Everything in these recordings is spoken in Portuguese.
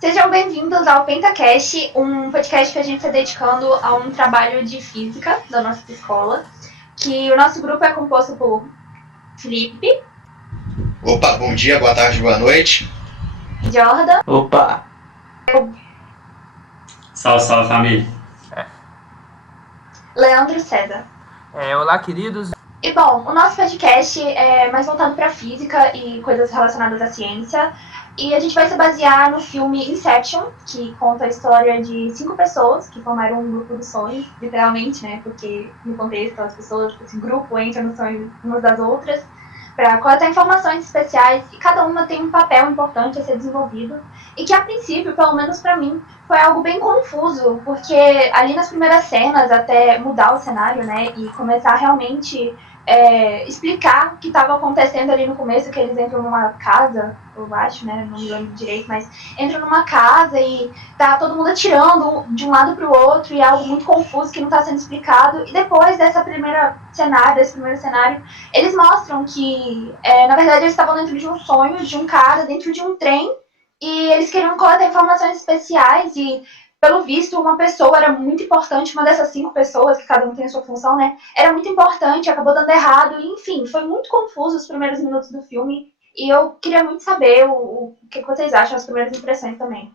Sejam bem-vindos ao PentaCast, um podcast que a gente está dedicando a um trabalho de física da nossa escola, que o nosso grupo é composto por Felipe. Opa, bom dia, boa tarde, boa noite. Jordan. Opa! Salve, salve, família. Leandro César. Olá, queridos. E bom, o nosso podcast é mais voltado para física e coisas relacionadas à ciência. E a gente vai se basear no filme Inception, que conta a história de 5 pessoas que formaram um grupo de sonhos, literalmente, né? Porque no contexto as pessoas, esse grupo entra no sonho umas das outras, para coletar informações especiais, e cada uma tem um papel importante a ser desenvolvido. E que a princípio, pelo menos para mim, foi algo bem confuso, porque ali nas primeiras cenas, até mudar o cenário, né? E começar a realmente explicar o que estava acontecendo ali no começo, que eles entram numa casa, eu acho, né, não me lembro direito, mas entram numa casa e tá todo mundo atirando de um lado para o outro e é algo muito confuso que não está sendo explicado. E depois desse primeiro cenário, eles mostram que, na verdade, eles estavam dentro de um sonho de um cara, dentro de um trem, e eles queriam coletar informações especiais e, pelo visto, uma pessoa era muito importante, uma dessas 5 pessoas, que cada um tem a sua função, né? Era muito importante, acabou dando errado, enfim, foi muito confuso os primeiros minutos do filme. E eu queria muito saber o que vocês acham, as primeiras impressões também.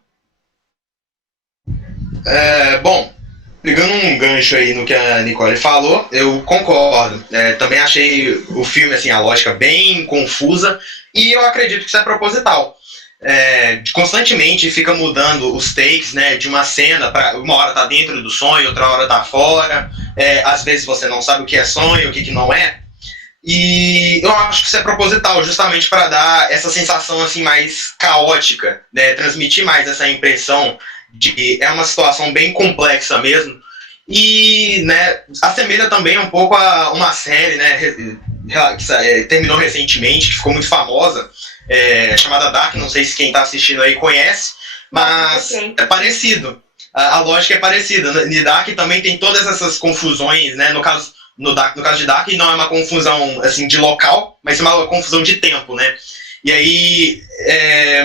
Bom, pegando um gancho aí no que a Nicole falou, eu concordo. Também achei o filme, assim, a lógica bem confusa, e eu acredito que isso é proposital. Constantemente fica mudando os takes, né, de uma cena, uma hora tá dentro do sonho, outra hora tá fora, às vezes você não sabe o que é sonho, o que não é, e eu acho que isso é proposital, justamente para dar essa sensação assim mais caótica, né, transmitir mais essa impressão de que é uma situação bem complexa mesmo, e, né, assemelha também um pouco a uma série, né, que terminou recentemente, que ficou muito famosa, chamada Dark, não sei se quem está assistindo aí conhece, mas é parecido. A lógica é parecida. No Dark também tem todas essas confusões, né? No caso de Dark não é uma confusão assim, de local, mas é uma confusão de tempo, né? E aí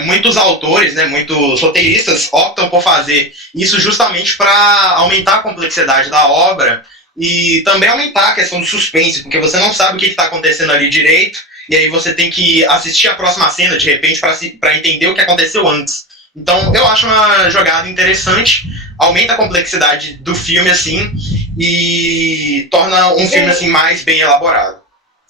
muitos autores, né, muitos roteiristas optam por fazer isso justamente para aumentar a complexidade da obra e também aumentar a questão do suspense, porque você não sabe o que está acontecendo ali direito, e aí você tem que assistir a próxima cena, de repente, para entender o que aconteceu antes. Então, eu acho uma jogada interessante, aumenta a complexidade do filme, assim, e torna um filme, assim, mais bem elaborado.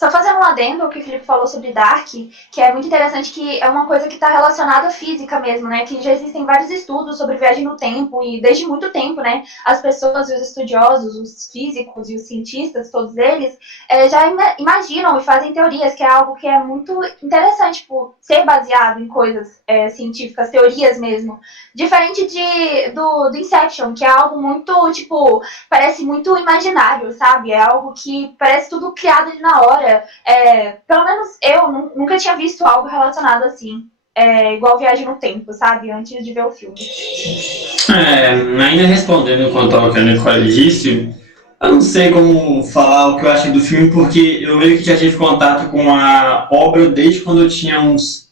Só fazendo um adendo ao que o Felipe falou sobre Dark, que é muito interessante, que é uma coisa que está relacionada à física mesmo, né? Que já existem vários estudos sobre viagem no tempo, e desde muito tempo, né? As pessoas e os estudiosos, os físicos e os cientistas, todos eles, já imaginam e fazem teorias, que é algo que é muito interessante, por ser baseado em coisas científicas, teorias mesmo. Diferente do Inception, que é algo muito, tipo, parece muito imaginário, sabe? É algo que parece tudo criado ali na hora. Pelo menos eu nunca tinha visto algo relacionado assim, igual Viagem no Tempo, sabe? Antes de ver o filme. Ainda respondendo quanto ao que a Nicole disse, eu não sei como falar o que eu achei do filme, porque eu meio que já tive contato com a obra desde quando eu tinha uns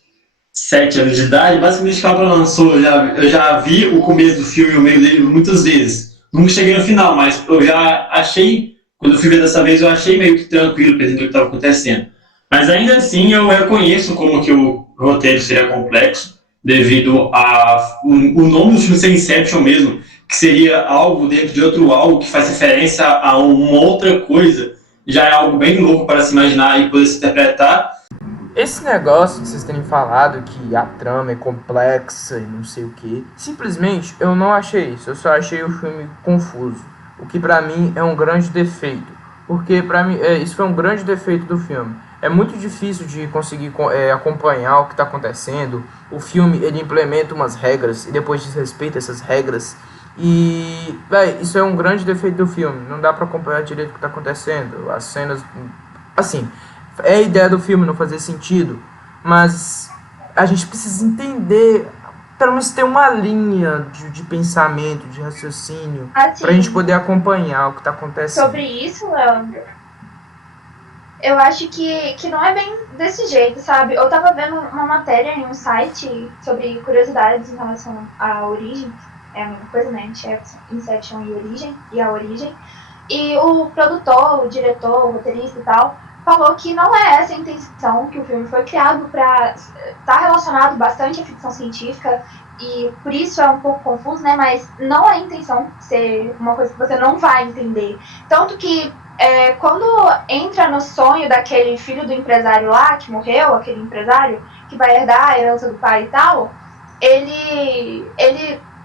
7 anos de idade. Basicamente, quando ela lançou, eu já vi o começo do filme e o meio dele muitas vezes. Nunca cheguei no final, mas eu já achei, quando eu fui ver dessa vez, eu achei meio que tranquilo para entender o que estava acontecendo. Mas ainda assim, eu reconheço como que o roteiro seria complexo, devido a o nome do filme ser Inception mesmo, que seria algo dentro de outro algo que faz referência a uma outra coisa, já é algo bem louco para se imaginar e poder se interpretar. Esse negócio de vocês terem falado que a trama é complexa e não sei o que, simplesmente eu não achei isso, eu só achei o filme confuso, o que pra mim é um grande defeito, porque pra mim isso foi um grande defeito do filme. É muito difícil de conseguir acompanhar o que está acontecendo. O filme ele implementa umas regras e depois desrespeita essas regras. E, isso é um grande defeito do filme. Não dá para acompanhar direito o que está acontecendo. As cenas, assim, é a ideia do filme não fazer sentido, mas a gente precisa entender, pelo menos ter uma linha de pensamento, de raciocínio, Assim, pra gente poder acompanhar o que está acontecendo. Sobre isso, Leandro, Eu acho que não é bem desse jeito, sabe? Eu tava vendo uma matéria em um site sobre curiosidades em relação à origem. É a mesma coisa, né? Inception e a origem. E o produtor, o diretor, o roteirista e tal, falou que não é essa a intenção, que o filme foi criado para estar relacionado bastante à ficção científica e por isso é um pouco confuso, né? Mas não é a intenção de ser uma coisa que você não vai entender. Tanto que quando entra no sonho daquele filho do empresário lá, que morreu, aquele empresário que vai herdar a herança do pai e tal, ele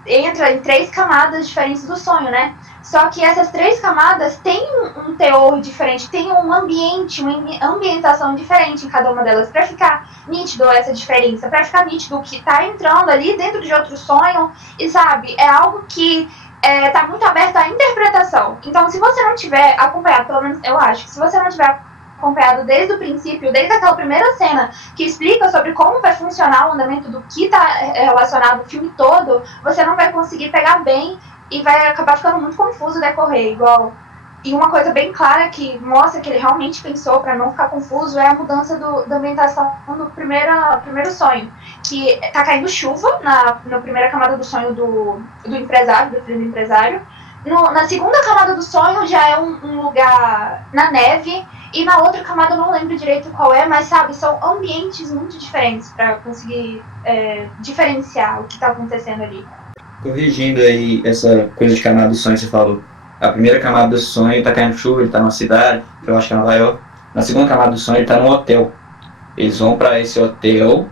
entra em 3 camadas diferentes do sonho, né? Só que essas 3 camadas têm um teor diferente, tem um ambiente, uma ambientação diferente em cada uma delas, para ficar nítido essa diferença, para ficar nítido o que está entrando ali dentro de outro sonho, e sabe, é algo que tá muito aberto à interpretação. Então, se você não tiver acompanhado, pelo menos eu acho que se você não tiver acompanhado desde o princípio, desde aquela primeira cena que explica sobre como vai funcionar o andamento do que está relacionado o filme todo, você não vai conseguir pegar bem e vai acabar ficando muito confuso decorrer, igual. E uma coisa bem clara que mostra que ele realmente pensou para não ficar confuso é a mudança da ambientação no primeiro sonho. Que tá caindo chuva na primeira camada do sonho do empresário, do filho do empresário. Na segunda camada do sonho já é um lugar na neve. E na outra camada eu não lembro direito qual é, mas sabe, são ambientes muito diferentes para conseguir diferenciar o que tá acontecendo ali. Corrigindo aí essa coisa de camada do sonho que você falou. A primeira camada do sonho tá caindo chuva, ele tá numa cidade, que eu acho que é Nova York. Na segunda camada do sonho ele tá num hotel. Eles vão para esse hotel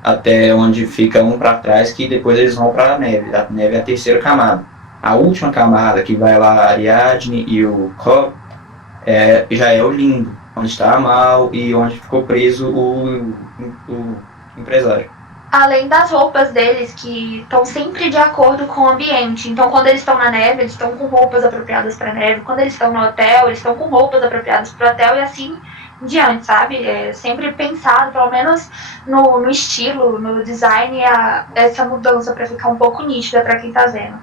até onde fica um para trás, que depois eles vão para a neve. A neve é a terceira camada. A última camada, que vai lá a Ariadne e o Cobb, já é o limbo, onde está a Mal e onde ficou preso o empresário. Além das roupas deles, que estão sempre de acordo com o ambiente. Então, quando eles estão na neve, eles estão com roupas apropriadas para a neve. Quando eles estão no hotel, eles estão com roupas apropriadas para o hotel e assim em diante, sabe? É sempre pensado, pelo menos no estilo, no design, essa mudança para ficar um pouco nítida para quem está vendo.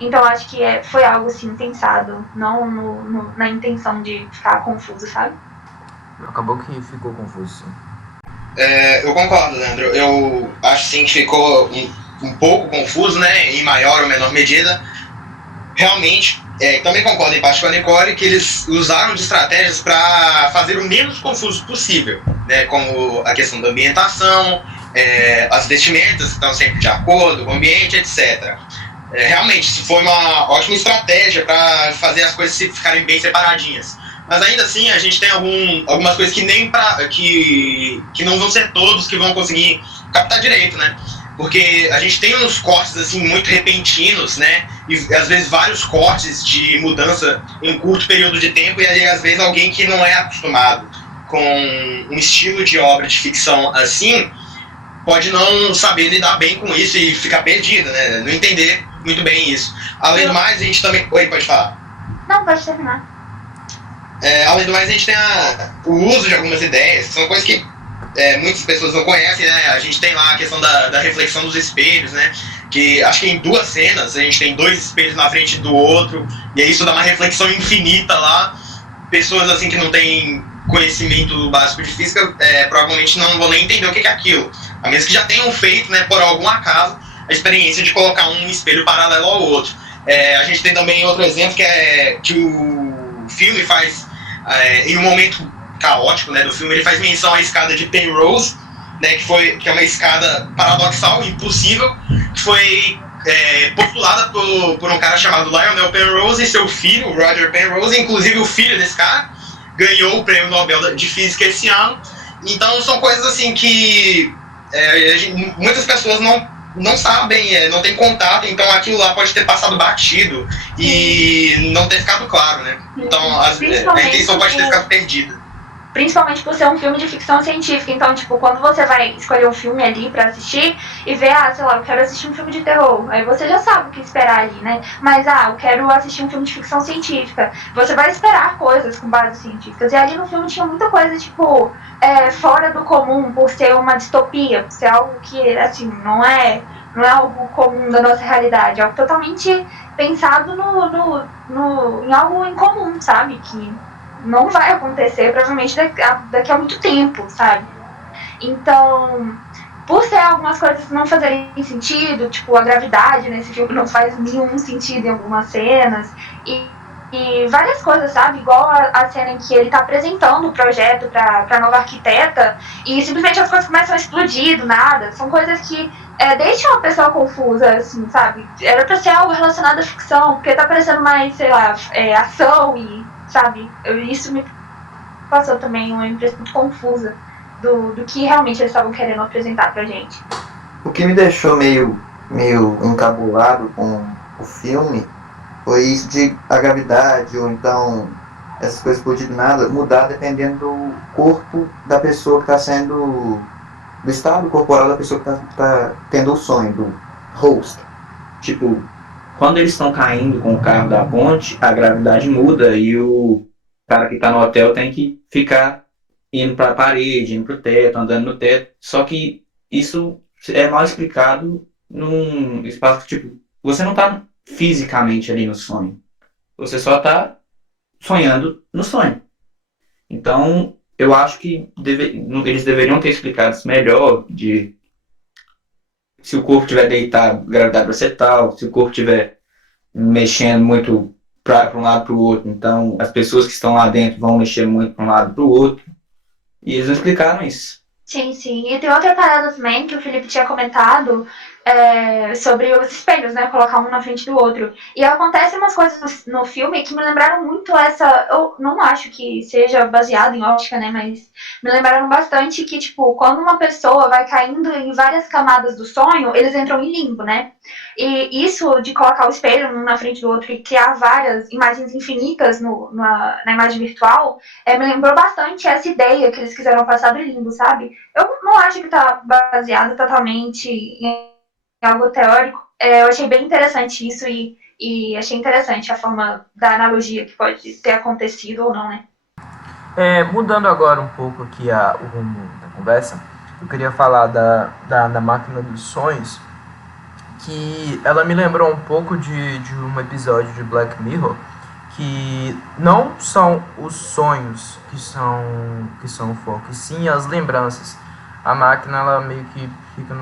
Então, acho que foi algo assim pensado, não na intenção de ficar confuso, sabe? Acabou que ficou confuso, sim. Eu concordo, Leandro. Eu acho sim que ficou um pouco confuso, né? Em maior ou menor medida. Realmente, também concordo em parte com a Nicole que eles usaram de estratégias para fazer o menos confuso possível, né? Como a questão da ambientação, as vestimentas que estão sempre de acordo, o ambiente, etc. Realmente, isso foi uma ótima estratégia para fazer as coisas ficarem bem separadinhas. Mas ainda assim, a gente tem algumas coisas que não vão ser todos que vão conseguir captar direito, né? Porque a gente tem uns cortes assim muito repentinos, né? E às vezes vários cortes de mudança em um curto período de tempo, e aí, às vezes alguém que não é acostumado com um estilo de obra de ficção assim pode não saber lidar bem com isso e ficar perdido, né? Não entender muito bem isso. Além do mais, a gente também... Oi, pode falar. Não, pode terminar. Além do mais, a gente tem o uso de algumas ideias, que são coisas que muitas pessoas não conhecem, né? A gente tem lá a questão da reflexão dos espelhos, né? Que acho que em 2 cenas a gente tem 2 espelhos na frente do outro, e aí isso dá uma reflexão infinita lá. Pessoas assim que não têm conhecimento básico de física provavelmente não vão nem entender o que é aquilo. A menos que já tenham feito, né, por algum acaso, a experiência de colocar um espelho paralelo ao outro. A gente tem também outro exemplo que o filme faz, em um momento caótico, né, do filme, ele faz menção à escada de Penrose, né, que é uma escada paradoxal, impossível, que foi postulada por um cara chamado Lionel Penrose e seu filho, Roger Penrose. Inclusive o filho desse cara ganhou o prêmio Nobel de Física esse ano. Então são coisas assim que muitas pessoas não sabem, não tem contato, então aquilo lá pode ter passado batido e não ter ficado claro, né? Então a intenção pode ter ficado perdida. Principalmente por ser um filme de ficção científica. Então, tipo, quando você vai escolher um filme ali pra assistir e ver, sei lá, eu quero assistir um filme de terror, aí você já sabe o que esperar ali, né? Mas, eu quero assistir um filme de ficção científica. Você vai esperar coisas com bases científicas. E ali no filme tinha muita coisa, tipo, fora do comum, por ser uma distopia, por ser algo que, assim, não é algo comum da nossa realidade. É algo totalmente pensado em algo incomum, sabe? Que não vai acontecer, provavelmente daqui a muito tempo, sabe? Então, por ser algumas coisas não fazerem sentido, tipo a gravidade nesse filme não faz nenhum sentido em algumas cenas, e várias coisas, sabe? Igual a cena em que ele tá apresentando o projeto pra nova arquiteta e simplesmente as coisas começam a explodir do nada. São coisas que deixam a pessoa confusa, assim, sabe? Era pra ser algo relacionado à ficção, porque tá parecendo mais, sei lá, ação e, sabe? Isso me passou também uma impressão muito confusa do que realmente eles estavam querendo apresentar pra gente. O que me deixou meio encabulado com o filme foi isso de a gravidade, ou então essas coisas explodir do nada, mudar dependendo do corpo da pessoa que está sendo, do estado corporal da pessoa que está tendo o sonho, do host. Tipo, quando eles estão caindo com o carro da ponte, a gravidade muda e o cara que está no hotel tem que ficar indo para a parede, indo para o teto, andando no teto. Só que isso é mal explicado num espaço que, tipo, você não está fisicamente ali no sonho. Você só está sonhando no sonho. Então, eu acho que eles deveriam ter explicado isso melhor, de se o corpo estiver deitado, gravidade vai ser tal, se o corpo estiver mexendo muito para um lado para o outro, então as pessoas que estão lá dentro vão mexer muito para um lado para o outro. E eles não explicaram isso. Sim, sim. E tem outra parada também que o Felipe tinha comentado sobre os espelhos, né? Colocar um na frente do outro. E acontecem umas coisas no filme que me lembraram muito essa... Eu não acho que seja baseado em óptica, né? Mas me lembraram bastante que, tipo, quando uma pessoa vai caindo em várias camadas do sonho, eles entram em limbo, né? E isso de colocar o espelho um na frente do outro e criar várias imagens infinitas na imagem virtual, me lembrou bastante essa ideia que eles quiseram passar do limbo, sabe? Eu não acho que tá baseado totalmente em algo teórico. Eu achei bem interessante isso e achei interessante a forma da analogia que pode ter acontecido ou não, né? Mudando agora um pouco aqui o rumo da conversa, eu queria falar da Máquina dos Sonhos, que ela me lembrou um pouco de um episódio de Black Mirror, que não são os sonhos que são o foco, e sim as lembranças. A máquina, ela meio que fica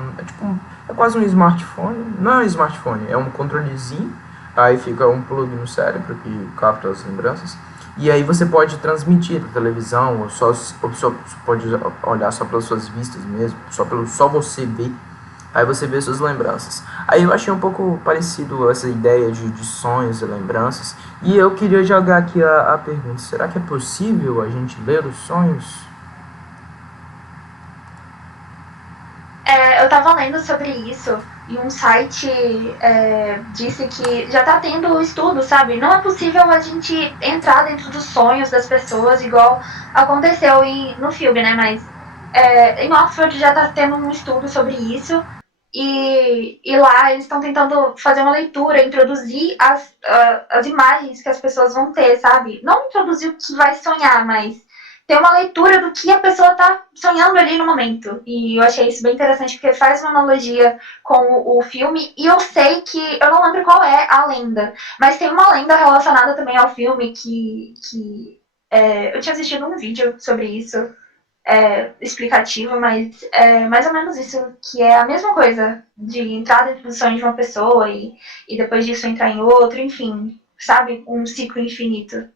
é quase um smartphone. Não é um smartphone, é um controlezinho. Aí fica um plug no cérebro que capta as lembranças. E aí você pode transmitir na televisão, ou só pode olhar só pelas suas vistas mesmo, só você ver. Aí você vê suas lembranças. Aí eu achei um pouco parecido essa ideia de sonhos e lembranças. E eu queria jogar aqui a pergunta: será que é possível a gente ler os sonhos? Eu tava lendo sobre isso e um site disse que já tá tendo estudo, sabe? Não é possível a gente entrar dentro dos sonhos das pessoas igual aconteceu no filme, né? Mas em Oxford já tá tendo um estudo sobre isso e lá eles estão tentando fazer uma leitura, introduzir as imagens que as pessoas vão ter, sabe? Não introduzir o que vai sonhar, mas ter uma leitura do que a pessoa tá sonhando ali no momento. E eu achei isso bem interessante, porque faz uma analogia com o filme, e eu sei que, eu não lembro qual é a lenda, mas tem uma lenda relacionada também ao filme que eu tinha assistido um vídeo sobre isso, explicativo, mas é mais ou menos isso, que é a mesma coisa, de entrar dentro do sonho de uma pessoa e depois disso entrar em outro, enfim, sabe? Um ciclo infinito.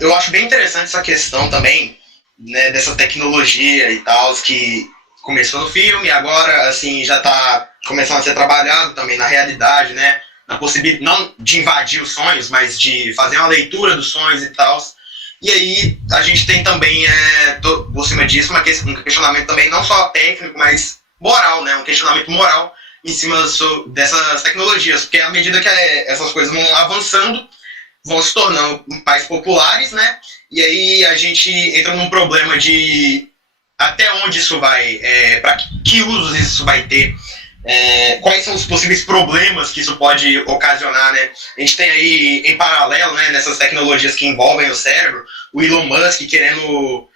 Eu acho bem interessante essa questão também, né, dessa tecnologia e tal, que começou no filme e agora assim, já está começando a ser trabalhado também na realidade, né, na possibilidade, não de invadir os sonhos, mas de fazer uma leitura dos sonhos e tal. E aí a gente tem também, por cima disso, um questionamento também não só técnico, mas moral, né, um questionamento moral em cima dessas tecnologias, porque à medida que essas coisas vão avançando, vão se tornando mais populares, né? E aí a gente entra num problema de até onde isso vai, para que usos isso vai ter, quais são os possíveis problemas que isso pode ocasionar, né? A gente tem aí, em paralelo, né, nessas tecnologias que envolvem o cérebro, o Elon Musk querendo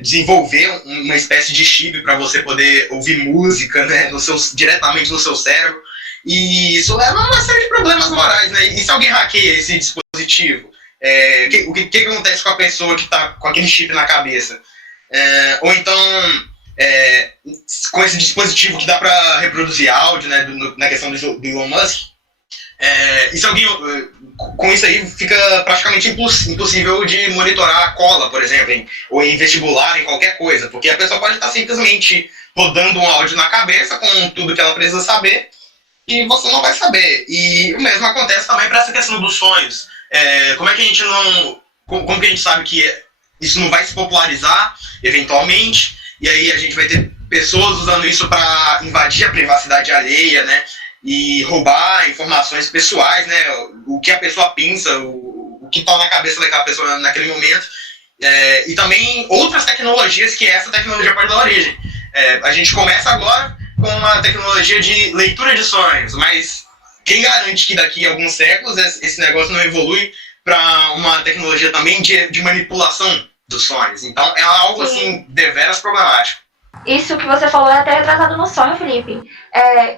desenvolver uma espécie de chip para você poder ouvir música, né, diretamente no seu cérebro. E isso leva a uma série de problemas morais, né? E se alguém hackeia esse dispositivo? O que acontece com a pessoa que está com aquele chip na cabeça? Ou então, com esse dispositivo que dá para reproduzir áudio, né, na questão do Elon Musk, e se alguém, com isso aí fica praticamente impossível de monitorar a cola, por exemplo, ou em vestibular, em qualquer coisa, porque a pessoa pode estar simplesmente rodando um áudio na cabeça com tudo que ela precisa saber e você não vai saber. E o mesmo acontece também para essa questão dos sonhos. Como é que a gente não... Como que a gente sabe que isso não vai se popularizar eventualmente, e aí a gente vai ter pessoas usando isso para invadir a privacidade alheia, né? E roubar informações pessoais, né? O que a pessoa pensa, o que está na cabeça daquela pessoa naquele momento. E também outras tecnologias que essa tecnologia pode dar origem. A gente começa agora com uma tecnologia de leitura de sonhos, mas quem garante que daqui a alguns séculos esse negócio não evolui para uma tecnologia também de manipulação dos sonhos? Então é algo assim deveras problemático. Isso que você falou é até retratado no sonho, Felipe,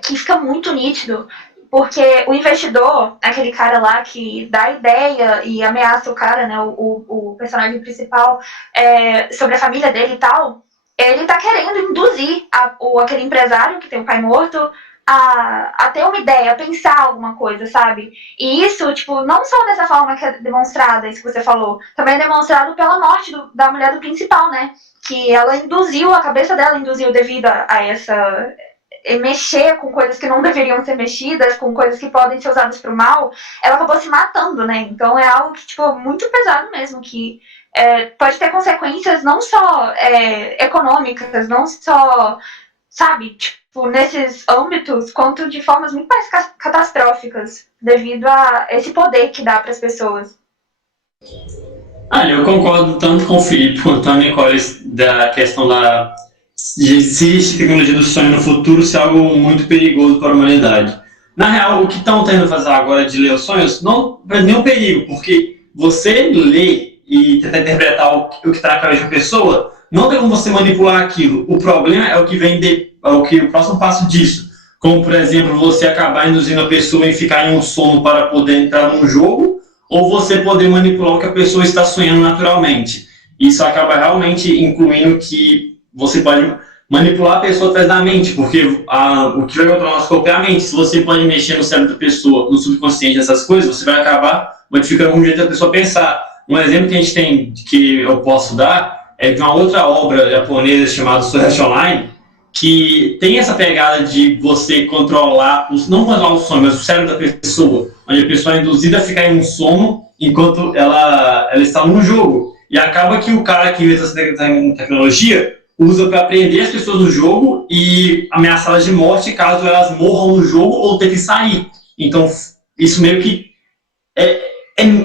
que fica muito nítido, porque o investidor, aquele cara lá que dá ideia e ameaça o cara, né, o personagem principal, sobre a família dele e tal, ele tá querendo induzir aquele empresário que tem o pai morto a ter uma ideia, a pensar alguma coisa, sabe? E isso, tipo, não só dessa forma que é demonstrada, isso que você falou, também é demonstrado pela morte da mulher do principal, né? Que ela induziu, a cabeça dela induziu devido a essa... mexer com coisas que não deveriam ser mexidas, com coisas que podem ser usadas para o mal, ela acabou se matando, né? Então é algo que, tipo, muito pesado mesmo, que pode ter consequências não só econômicas, não só, sabe, tipo, nesses âmbitos, quanto de formas muito mais catastróficas, devido a esse poder que dá para as pessoas. Eu concordo tanto com o Felipe quanto a Nicole da questão de existe tecnologia do sonho no futuro ser algo muito perigoso para a humanidade. Na real, o que estão tentando fazer agora de ler os sonhos não é nenhum perigo, porque você lê e tentar interpretar o que está na cabeça da pessoa, não tem como você manipular aquilo. O problema é o que vem o próximo passo disso. Como, por exemplo, você acabar induzindo a pessoa em ficar em um sono para poder entrar num jogo, ou você poder manipular o que a pessoa está sonhando naturalmente. Isso acaba realmente incluindo que você pode manipular a pessoa atrás da mente, porque o que vai controlar o nosso corpo é a mente. Se você pode mexer no cérebro da pessoa, no subconsciente, essas coisas, você vai acabar modificando o jeito da pessoa pensar. Um exemplo que a gente tem, que eu posso dar, é de uma outra obra japonesa chamada Sword Art Online, que tem essa pegada de você controlar, não controlar o sono, mas o cérebro da pessoa, onde a pessoa é induzida a ficar em um sono enquanto ela está num jogo. E acaba que o cara que inventa essa tecnologia usa para prender as pessoas no jogo e ameaçá-las de morte caso elas morram no jogo ou tenham que sair. Então, isso meio que...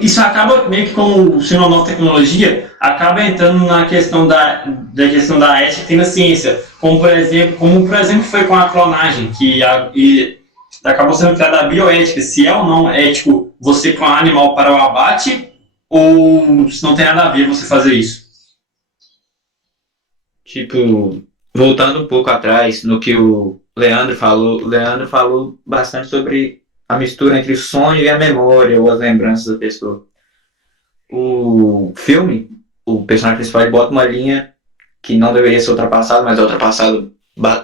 isso acaba meio que, como sendo uma nova tecnologia, acaba entrando na questão da ética que tem na ciência. Como por exemplo foi com a clonagem, que acabou sendo criada a bioética, se é ou não ético você clonar animal para o abate, ou se não tem nada a ver você fazer isso. Tipo, voltando um pouco atrás no que o Leandro falou bastante sobre a mistura entre o sonho e a memória, ou as lembranças da pessoa. O filme, o personagem principal, ele bota uma linha que não deveria ser ultrapassada, mas é ultrapassado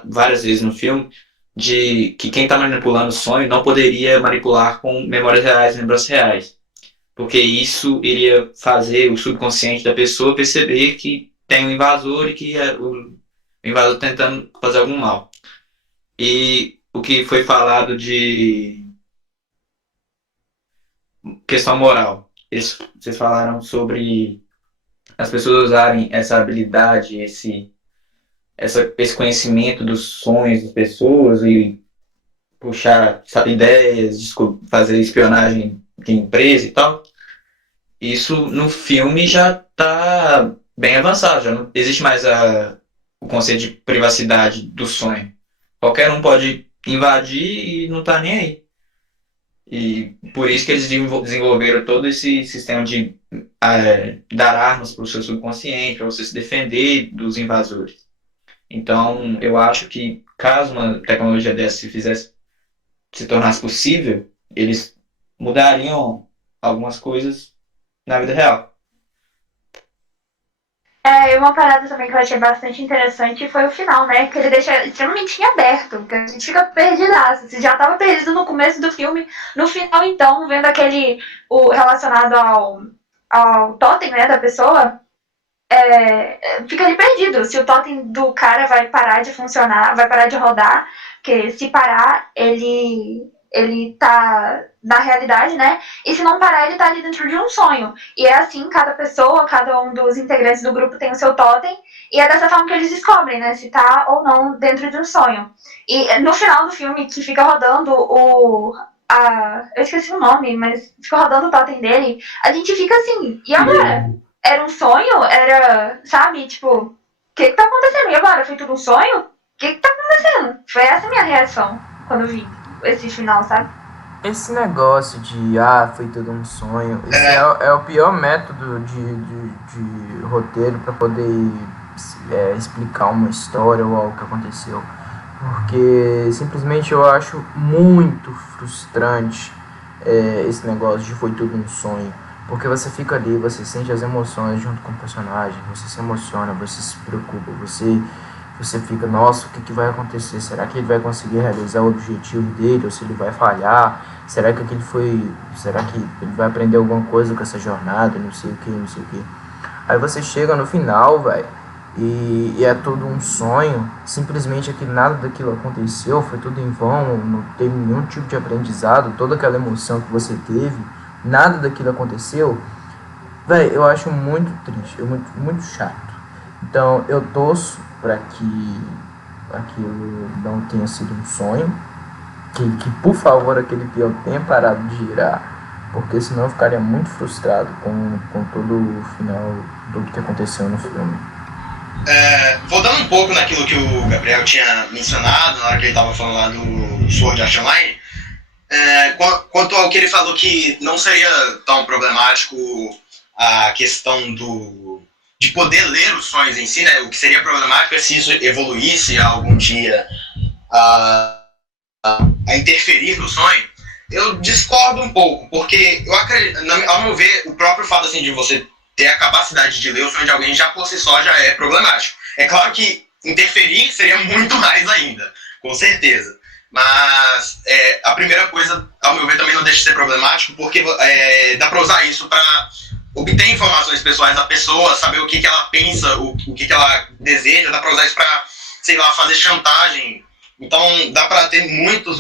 várias vezes no filme, de que quem está manipulando o sonho não poderia manipular com memórias reais, lembranças reais. Porque isso iria fazer o subconsciente da pessoa perceber que tem um invasor e que é o invasor tentando fazer algum mal. E o que foi falado de questão moral. Vocês falaram sobre as pessoas usarem essa habilidade, esse conhecimento dos sonhos das pessoas e puxar ideias, fazer espionagem de empresa e tal. Isso no filme já está bem avançado, já não existe mais o conceito de privacidade do sonho. Qualquer um pode invadir e não está nem aí. E por isso que eles desenvolveram todo esse sistema de dar armas para o seu subconsciente, para você se defender dos invasores. Então, eu acho que caso uma tecnologia dessa se tornasse possível, eles mudariam algumas coisas na vida real. E uma parada também que eu achei bastante interessante foi o final, né? Que ele deixa extremamente em aberto, que a gente fica perdidaço. Você já tava perdido no começo do filme, no final, então, vendo o relacionado ao totem, né, da pessoa, fica ali perdido. Se o totem do cara vai parar de funcionar, vai parar de rodar, porque se parar, ele tá na realidade, né? E se não parar, ele tá ali dentro de um sonho. E é assim, cada pessoa, cada um dos integrantes do grupo tem o seu totem, e é dessa forma que eles descobrem, né? Se tá ou não dentro de um sonho. E no final do filme, que fica rodando eu esqueci o nome, mas fica rodando o totem dele, a gente fica assim, e agora? Era um sonho? Era, sabe, tipo, o que tá acontecendo? E agora? Foi tudo um sonho? O que tá acontecendo? Foi essa a minha reação quando eu vi esse final, sabe? Esse negócio de, foi tudo um sonho, esse é o pior método de roteiro para poder explicar uma história ou algo que aconteceu. Porque simplesmente eu acho muito frustrante esse negócio de foi tudo um sonho. Porque você fica ali, você sente as emoções junto com o personagem, você se emociona, você se preocupa, você fica, nossa, o que vai acontecer? Será que ele vai conseguir realizar o objetivo dele ou se ele vai falhar? Será que ele vai aprender alguma coisa com essa jornada? Não sei o que. Aí você chega no final, velho, e é tudo um sonho, simplesmente nada daquilo aconteceu, foi tudo em vão, não teve nenhum tipo de aprendizado, toda aquela emoção que você teve, nada daquilo aconteceu, velho, eu acho muito triste, muito chato. Então eu torço para que aquilo não tenha sido um sonho, que por favor aquele peão tenha parado de girar, porque senão eu ficaria muito frustrado com todo o final, tudo que aconteceu no filme. Voltando um pouco naquilo que o Gabriel tinha mencionado na hora que ele estava falando lá do Sword Art Online, quanto ao que ele falou que não seria tão problemático a questão de poder ler os sonhos em si, né? O que seria problemático é se isso evoluísse algum dia a interferir no sonho. Eu discordo um pouco, porque eu acredito, ao meu ver, o próprio fato assim, de você ter a capacidade de ler o sonho de alguém já por si só já é problemático. É claro que interferir seria muito mais ainda, com certeza. Mas a primeira coisa, ao meu ver, também não deixa de ser problemático, porque dá para usar isso para obter informações pessoais da pessoa, saber o que ela pensa, o que ela deseja, dá para usar isso para, sei lá, fazer chantagem. Então dá para ter muitas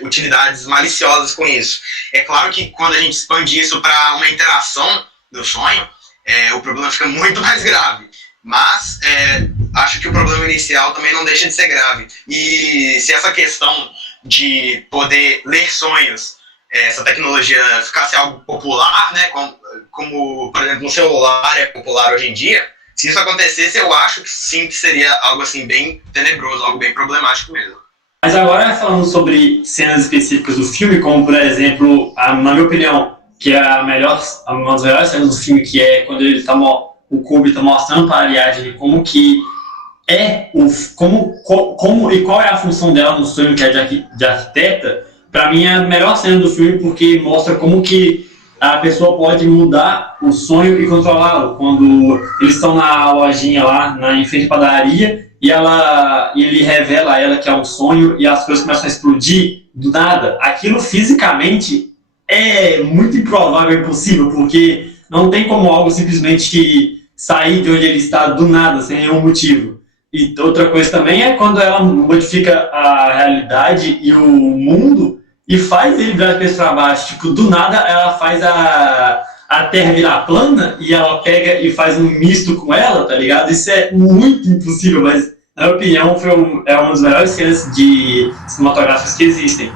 utilidades maliciosas com isso. É claro que quando a gente expande isso para uma interação do sonho, o problema fica muito mais grave. Mas acho que o problema inicial também não deixa de ser grave. E se essa questão de poder ler sonhos, essa tecnologia ficasse algo popular, né, como por exemplo, no celular é popular hoje em dia, se isso acontecesse, eu acho que sim, que seria algo assim bem tenebroso, algo bem problemático mesmo. Mas agora, falando sobre cenas específicas do filme, como por exemplo, na minha opinião, que é uma das melhores cenas do filme, que é quando o Kobe está mostrando para a Ariadne como que como e qual é a função dela no sonho, que é de arquiteta. Para mim é a melhor cena do filme, porque mostra como que a pessoa pode mudar o sonho e controlá-lo. Quando eles estão na lojinha lá, em frente à padaria, e ele revela a ela que é um sonho e as coisas começam a explodir do nada. Aquilo fisicamente é muito improvável e impossível, porque não tem como algo simplesmente sair de onde ele está do nada, sem nenhum motivo. E outra coisa também é quando ela modifica a realidade e o mundo e faz ele virar de cabeça para baixo. Tipo, do nada ela faz a Terra virar plana e ela pega e faz um misto com ela, tá ligado? Isso é muito impossível, mas na minha opinião é uma das melhores cenas cinematográficas que existem.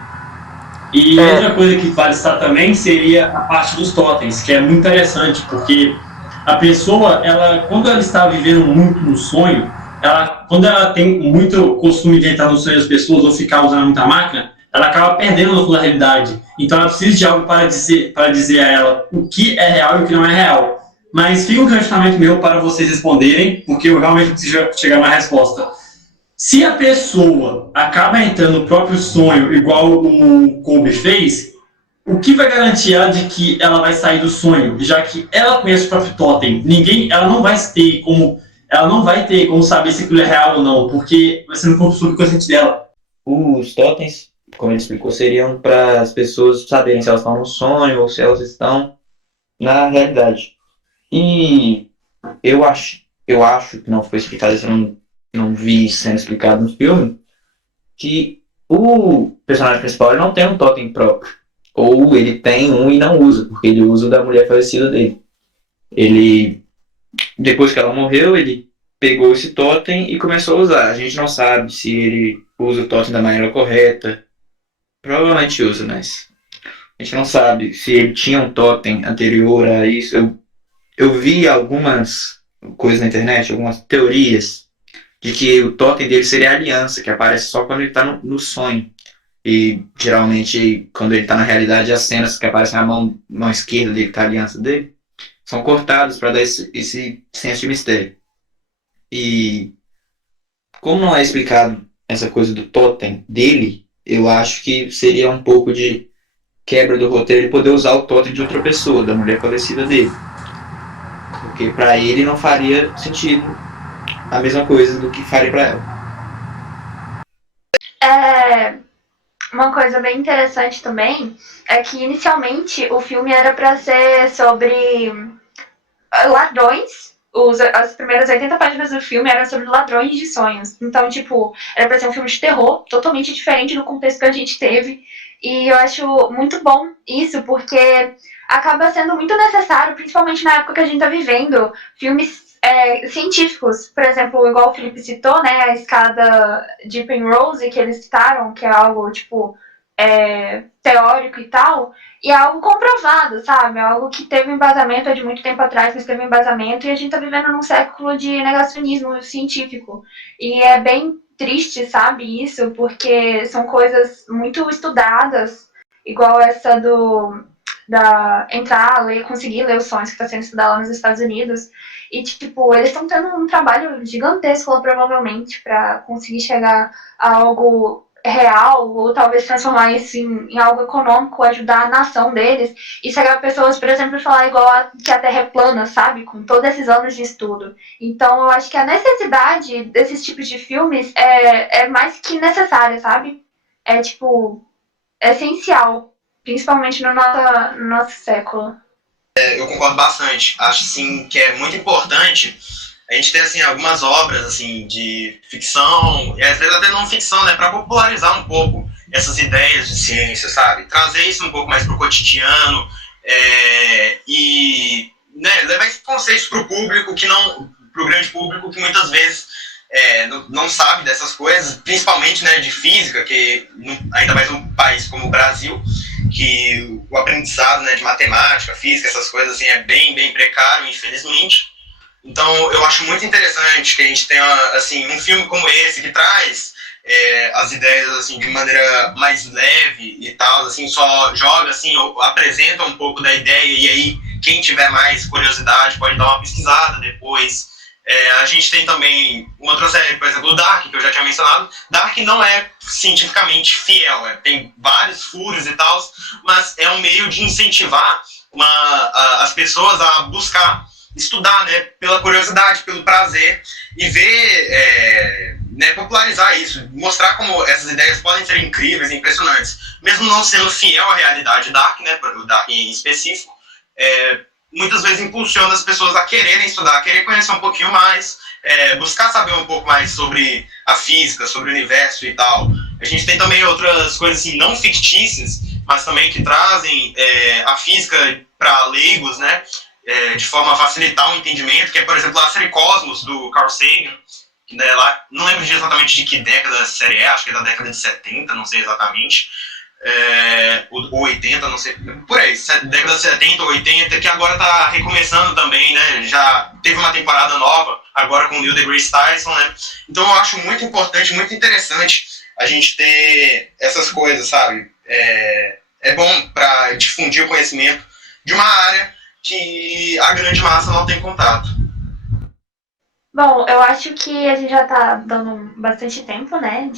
E outra coisa que vale citar também seria a parte dos totens, que é muito interessante, porque a pessoa, quando ela está vivendo muito no sonho, quando ela tem muito costume de entrar no sonho das pessoas ou ficar usando muita máquina, ela acaba perdendo a realidade. Então ela precisa de algo para dizer a ela o que é real e o que não é real. Mas fica um questionamento meu para vocês responderem, porque eu realmente preciso chegar a uma resposta. Se a pessoa acaba entrando no próprio sonho, igual o Kobe fez, o que vai garantir ela de que ela vai sair do sonho, já que ela conhece o próprio totem? Ela não vai ter como saber se aquilo é real ou não, porque vai ser no corpo subconsciente dela. Os totens, como ele explicou, seriam para as pessoas saberem se elas estão no sonho ou se elas estão na realidade. E eu acho que não foi explicado, isso eu não vi sendo explicado no filme, que o personagem principal ele não tem um totem próprio. Ou ele tem um e não usa, porque ele usa o da mulher falecida dele. Ele, depois que ela morreu, ele pegou esse totem e começou a usar. A gente não sabe se ele usa o totem da maneira correta. Provavelmente usa, mas a gente não sabe se ele tinha um totem anterior a isso. Eu vi algumas coisas na internet, algumas teorias, de que o totem dele seria a aliança, que aparece só quando ele está no sonho. E geralmente, quando ele está na realidade, as cenas que aparecem na mão esquerda dele, que tá a aliança dele, são cortadas para dar esse senso de mistério. E como não é explicado essa coisa do totem dele, eu acho que seria um pouco de quebra do roteiro ele poder usar o totem de outra pessoa, da mulher falecida dele. Porque para ele não faria sentido a mesma coisa do que faria para ela. Uma coisa bem interessante também é que inicialmente o filme era para ser sobre ladrões. As primeiras 80 páginas do filme eram sobre ladrões de sonhos. Então, tipo, era pra ser um filme de terror, totalmente diferente do contexto que a gente teve. E eu acho muito bom isso, porque acaba sendo muito necessário, principalmente na época que a gente tá vivendo, filmes científicos. Por exemplo, igual o Felipe citou, né, a escada de Penrose, que eles citaram, que é algo, tipo, teórico e tal, e é algo comprovado, sabe? É algo que teve um embasamento, é de muito tempo atrás, mas teve um embasamento, e a gente tá vivendo num século de negacionismo científico. E é bem triste, sabe, isso, porque são coisas muito estudadas, igual essa da entrar, ler, conseguir ler os sonhos que está sendo estudado lá nos Estados Unidos. E, tipo, eles estão tendo um trabalho gigantesco, provavelmente, para conseguir chegar a algo real, ou talvez transformar isso em algo econômico, ajudar a nação deles, e chegar pessoas, por exemplo, falar igual que a Terra é plana, sabe? Com todos esses anos de estudo. Então, eu acho que a necessidade desses tipos de filmes é mais que necessária, sabe? É, tipo, é essencial, principalmente no nosso século. Eu concordo bastante. Acho, sim, que é muito importante a gente ter, assim, algumas obras, assim, de ficção, e às vezes até não ficção, né, para popularizar um pouco essas ideias de ciência, sabe? Trazer isso um pouco mais pro cotidiano, e, né, levar esses conceitos pro público que não, pro grande público que muitas vezes não sabe dessas coisas, principalmente, né, de física, que ainda mais um país como o Brasil, que o aprendizado, né, de matemática, física, essas coisas, assim, é bem, bem precário, infelizmente. Então, eu acho muito interessante que a gente tenha, assim, um filme como esse, que traz as ideias, assim, de maneira mais leve e tal, assim, só joga, assim, ou apresenta um pouco da ideia, e aí, quem tiver mais curiosidade pode dar uma pesquisada depois. A gente tem também uma outra série, por exemplo, o Dark, que eu já tinha mencionado. Dark não é cientificamente fiel, tem vários furos e tal, mas é um meio de incentivar as pessoas a buscar estudar, né, pela curiosidade, pelo prazer, e ver, né, popularizar isso, mostrar como essas ideias podem ser incríveis e impressionantes, mesmo não sendo fiel à realidade. Dark, né, o Dark em específico, muitas vezes impulsiona as pessoas a quererem estudar, a querer conhecer um pouquinho mais, buscar saber um pouco mais sobre a física, sobre o universo e tal. A gente tem também outras coisas, assim, não fictícias, mas também que trazem a física para leigos, né, de forma a facilitar o entendimento, que é, por exemplo, a série Cosmos, do Carl Sagan, que, né, lá, não lembro exatamente de que década a série acho que é da década de 70, não sei exatamente, ou 80, não sei, por aí, década de 70 ou 80, que agora tá recomeçando também, né, já teve uma temporada nova, agora com o Neil deGrasse Tyson, né, então eu acho muito importante, muito interessante a gente ter essas coisas, sabe, é bom para difundir o conhecimento de uma área que a grande massa não tem contato. Bom, eu acho que a gente já tá dando bastante tempo, né?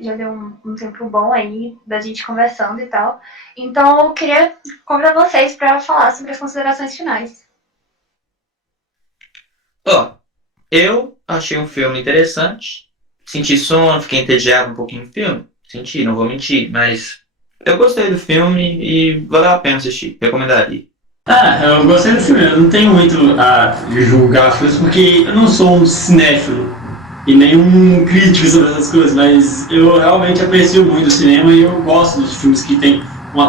Já deu um tempo bom aí da gente conversando e tal. Então eu queria convidar vocês para falar sobre as considerações finais. Ó, eu achei um filme interessante. Senti sono, fiquei entediado um pouquinho no filme. Senti, não vou mentir, mas eu gostei do filme e valeu a pena assistir. Recomendaria. Eu gostei do filme. Eu não tenho muito a julgar filmes porque eu não sou um cinéfilo e nenhum crítico sobre essas coisas, mas eu realmente aprecio muito o cinema e eu gosto dos filmes que tem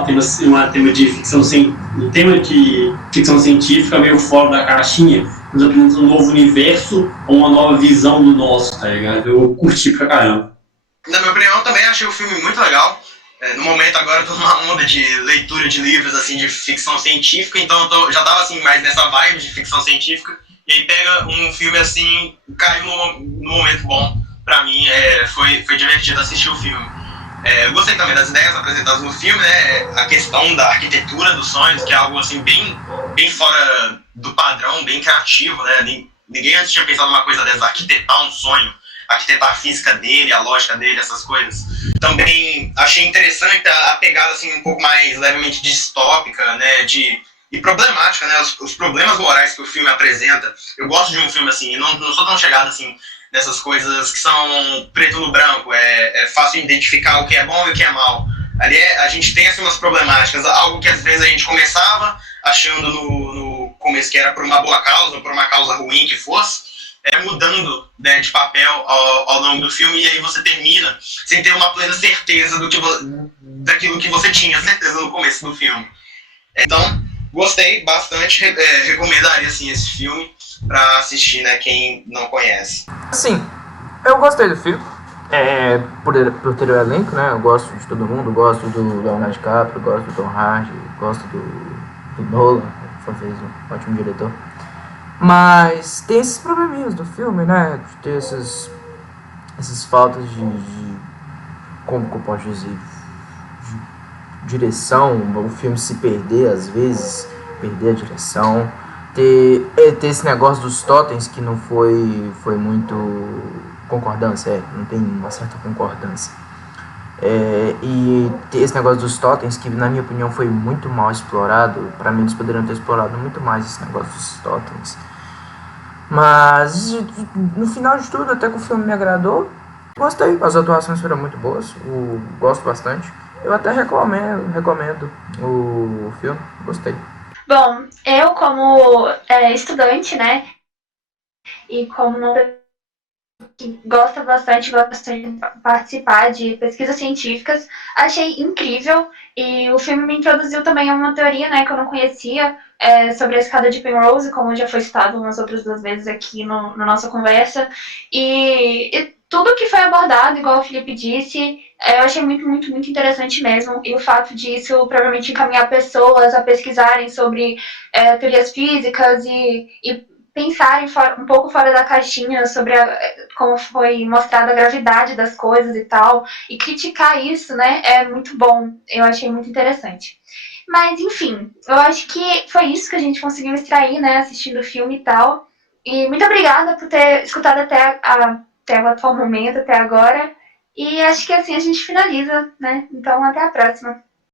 tema de um tema de ficção científica meio fora da caixinha, nos apresenta um novo universo ou uma nova visão do nosso, tá ligado? Eu curti pra caramba. Na minha opinião, eu também achei o filme muito legal. No momento agora eu tô numa onda de leitura de livros assim de ficção científica, então já tava assim mais nessa vibe de ficção científica. E aí pega um filme assim, caiu no momento bom pra mim. Foi divertido assistir o filme. Eu gostei também das ideias apresentadas no filme, né? A questão da arquitetura dos sonhos, que é algo assim bem fora do padrão, bem criativo, né? Ninguém antes tinha pensado numa coisa dessa, arquitetar um sonho, arquitetar a física dele, a lógica dele, essas coisas. Também achei interessante a pegada assim um pouco mais levemente distópica, né? E problemática, né? Os problemas morais que o filme apresenta. Eu gosto de um filme assim, não sou tão chegado assim nessas coisas que são preto no branco, é fácil identificar o que é bom e o que é mal. Ali a gente tem assim, umas problemáticas, algo que às vezes a gente começava achando no começo que era por uma boa causa, por uma causa ruim que fosse, mudando, né, de papel ao longo do filme, e aí você termina sem ter uma plena certeza daquilo que você tinha certeza no começo do filme. Então, gostei bastante, recomendaria assim, esse filme para assistir, né, quem não conhece. Assim, eu gostei do filme, por ter o elenco, né? Eu gosto de todo mundo, gosto do Leonardo DiCaprio, gosto do Tom Hardy, gosto do Nolan, que fez um ótimo diretor. Mas tem esses probleminhas do filme, né? De ter essas faltas de como que eu posso dizer, de direção, o filme se perder às vezes, perder a direção, ter esse negócio dos totens que não foi muito concordância, não tem uma certa concordância. E ter esse negócio dos totens que na minha opinião foi muito mal explorado. Pra mim eles poderiam ter explorado muito mais esse negócio dos totens. Mas no final de tudo, até que o filme me agradou. Gostei, as atuações foram muito boas, gosto bastante. Eu até recomendo o filme, gostei. Bom, eu como estudante, né, e como uma que gosta bastante de participar de pesquisas científicas, achei incrível, e o filme me introduziu também a uma teoria, né, que eu não conhecia, sobre a escada de Penrose, como já foi citado umas outras 2 vezes aqui na nossa conversa, e tudo que foi abordado, igual o Felipe disse, eu achei muito, muito, muito interessante mesmo, e o fato disso provavelmente encaminhar pessoas a pesquisarem sobre teorias físicas e pensarem um pouco fora da caixinha sobre como foi mostrada a gravidade das coisas e tal, e criticar isso, né, é muito bom, eu achei muito interessante. Mas, enfim, eu acho que foi isso que a gente conseguiu extrair, né, assistindo o filme e tal, e muito obrigada por ter escutado até o atual momento, até agora, e acho que assim a gente finaliza, né, então até a próxima.